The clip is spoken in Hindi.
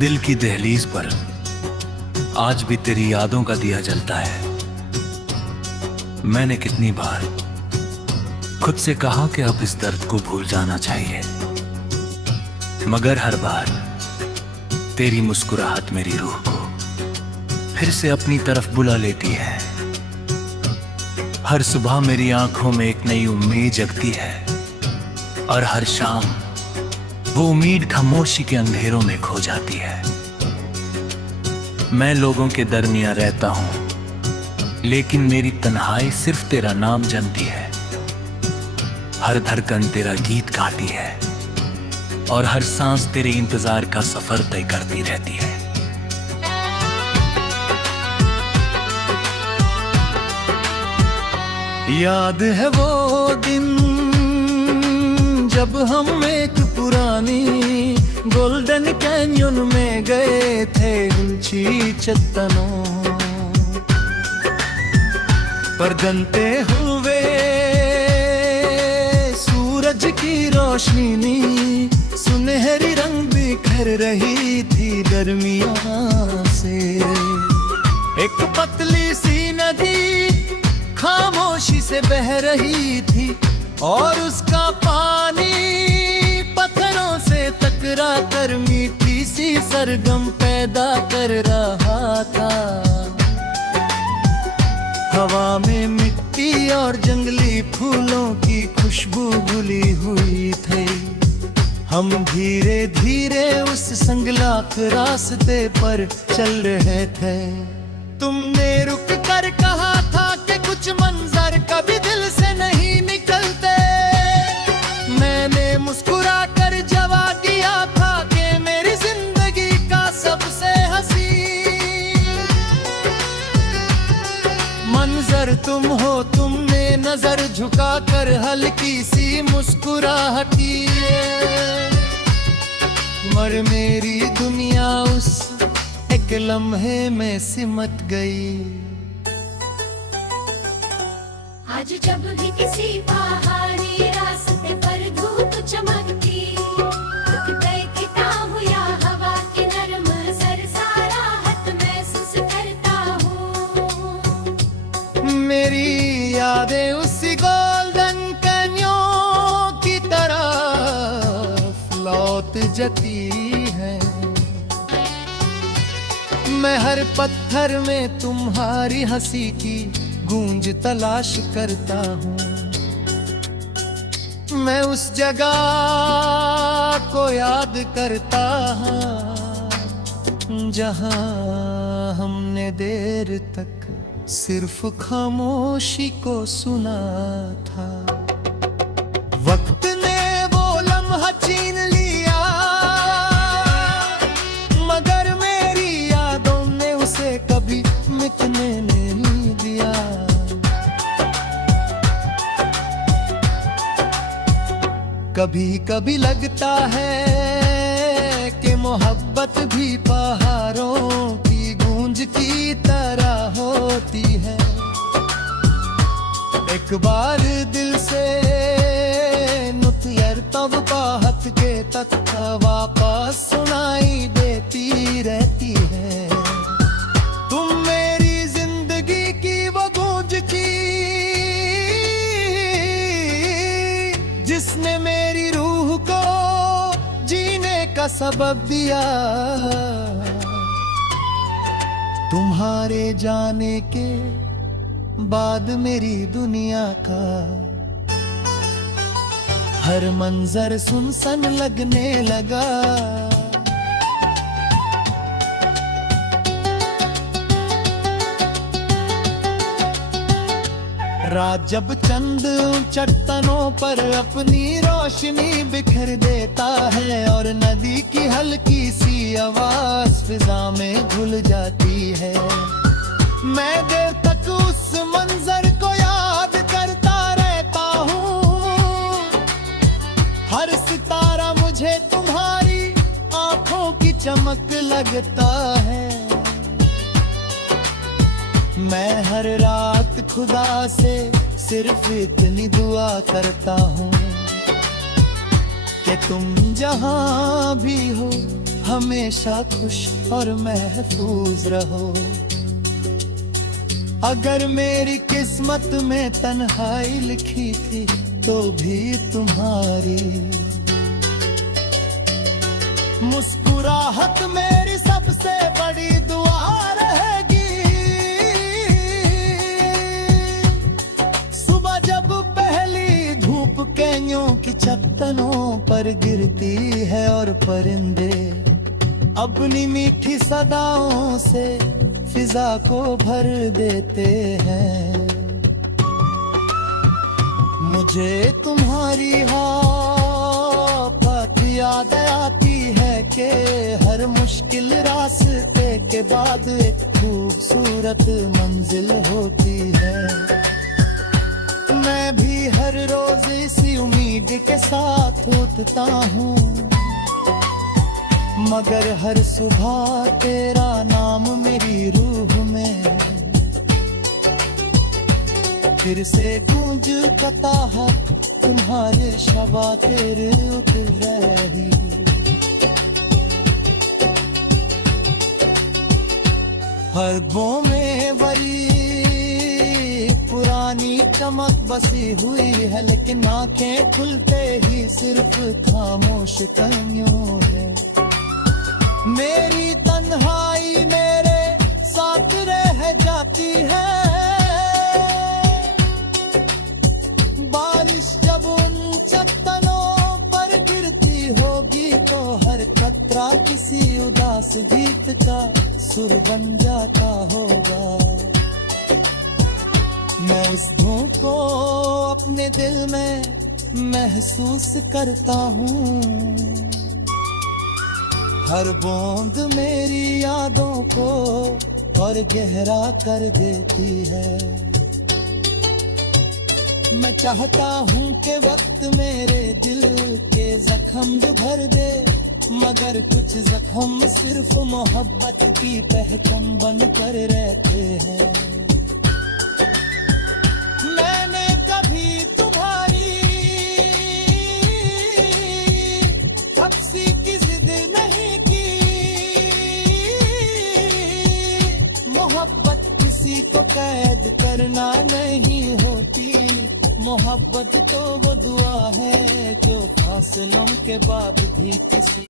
दिल की दहलीज पर आज भी तेरी यादों का दिया जलता है। मैंने कितनी बार खुद से कहा कि अब इस दर्द को भूल जाना चाहिए, मगर हर बार तेरी मुस्कुराहट मेरी रूह को फिर से अपनी तरफ बुला लेती है। हर सुबह मेरी आंखों में एक नई उम्मीद जगती है और हर शाम वो उम्मीद खामोशी के अंधेरों में खो जाती है। मैं लोगों के दरमियां रहता हूं, लेकिन मेरी तन्हाई सिर्फ तेरा नाम जानती है। हर धड़कन तेरा गीत गाती है और हर सांस तेरे इंतजार का सफर तय करती रहती है। याद है वो दिन जब हम एक पुरानी गोल्डन कैन्यन में गए थे ऊंची चट्टानों पर। जलते हुए सूरज की रोशनी सुनहरी रंग बिखर रही थी दरमियां से। एक पतली सी नदी खामोशी से बह रही थी और उसका पानी पत्थरों से टकरा कर मीठी सी सरगम पैदा कर रहा था। हवा में मिट्टी और जंगली फूलों की खुशबू घुली हुई थी। हम धीरे धीरे उस संगलाख रास्ते पर चल रहे थे। तुमने रुक कर कहा था कि कुछ मंजर कभी दिल से नहीं निकलते। मैंने मुस्कुरा कर जवाब दिया था कि मेरी जिंदगी का सबसे हसीन मंजर तुम हो। तुमने नजर झुका कर हल्की सी मुस्कुराहट की, मगर मेरी दुनिया उस एक लम्हे में सिमट गई। आज जब भी किसी पहाड़ी रास्ते पर धूप चमकती, तैरता हूँ या हवा के नरम सरसारा हाथ महसूस करता हूँ। मेरी यादें उसी गोल्डन कैन्यन की तरफ लौट जाती हैं। मैं हर पत्थर में तुम्हारी हंसी की गूंज तलाश करता हूँ। मैं उस जगह को याद करता हूँ जहाँ हमने देर तक सिर्फ खामोशी को सुना था। वक्त ने वो लम्हा छीन लिया, मगर मेरी यादों ने उसे कभी मिटने नहीं दिया। कभी कभी लगता है कि मोहब्बत भी पहाड़ों की गूंज की तरह होती है। एक बार दिल से नुतियर तब बाहत के तक वापस सुनाई देती रहती है। तुम मेरी जिंदगी की वो गूंज थी जिसने मेरी रूह को जीने का सबब दिया। तुम्हारे जाने के बाद मेरी दुनिया का हर मंजर सुनसान लगने लगा। रात जब चंद चट्टानों पर अपनी रोशनी बिखेर देता है और नदी की हल्की सी आवाज फिजा में घुल जाती है, मैं देर तक उस मंजर को याद करता रहता हूँ। हर सितारा मुझे तुम्हारी आंखों की चमक लगता है। मैं हर रात खुदा से सिर्फ इतनी दुआ करता हूँ कि तुम जहां भी हो हमेशा खुश और महफूज रहो। अगर मेरी किस्मत में तन्हाई लिखी थी तो भी तुम्हारी मुस्कुराहट मेरी सबसे बड़ी दुआ रहेगी। सुबह जब पहली धूप कैनियों की चट्टानों पर गिरती है और परिंदे अपनी मीठी सदाओं से फिजा को भर देते हैं, मुझे तुम्हारी बात याद आती है कि हर मुश्किल रास्ते के बाद एक खूबसूरत मंजिल होती है। मैं भी हर रोज इसी उम्मीद के साथ उठता हूँ, मगर हर सुबह तेरा नाम मेरी रूह में फिर से गूंज पता है। तुम्हारे शबा तेरे उतर रही हर बो में बड़ी पुरानी चमक बसी हुई है, लेकिन आंखें खुलते ही सिर्फ खामोश कनियों है। मेरी तन्हाई मेरे साथ रह जाती है, बारिश जब उन चट्टानों पर गिरती होगी तो हर कतरा किसी उदास गीत का सुर बन जाता होगा। मैं उस धूप को अपने दिल में महसूस करता हूँ, हर बूंद मेरी यादों को और गहरा कर देती है। मैं चाहता हूँ कि वक्त मेरे दिल के जख्म भर दे, मगर कुछ जख्म सिर्फ मोहब्बत की पहचान बन कर रहते हैं। मैंने कभी तुम्हारी हफ्सी की जिद नहीं की, मोहब्बत किसी को कैद करना नहीं होती, मोहब्बत तो वो दुआ है जो फासलों के बाद भी किसी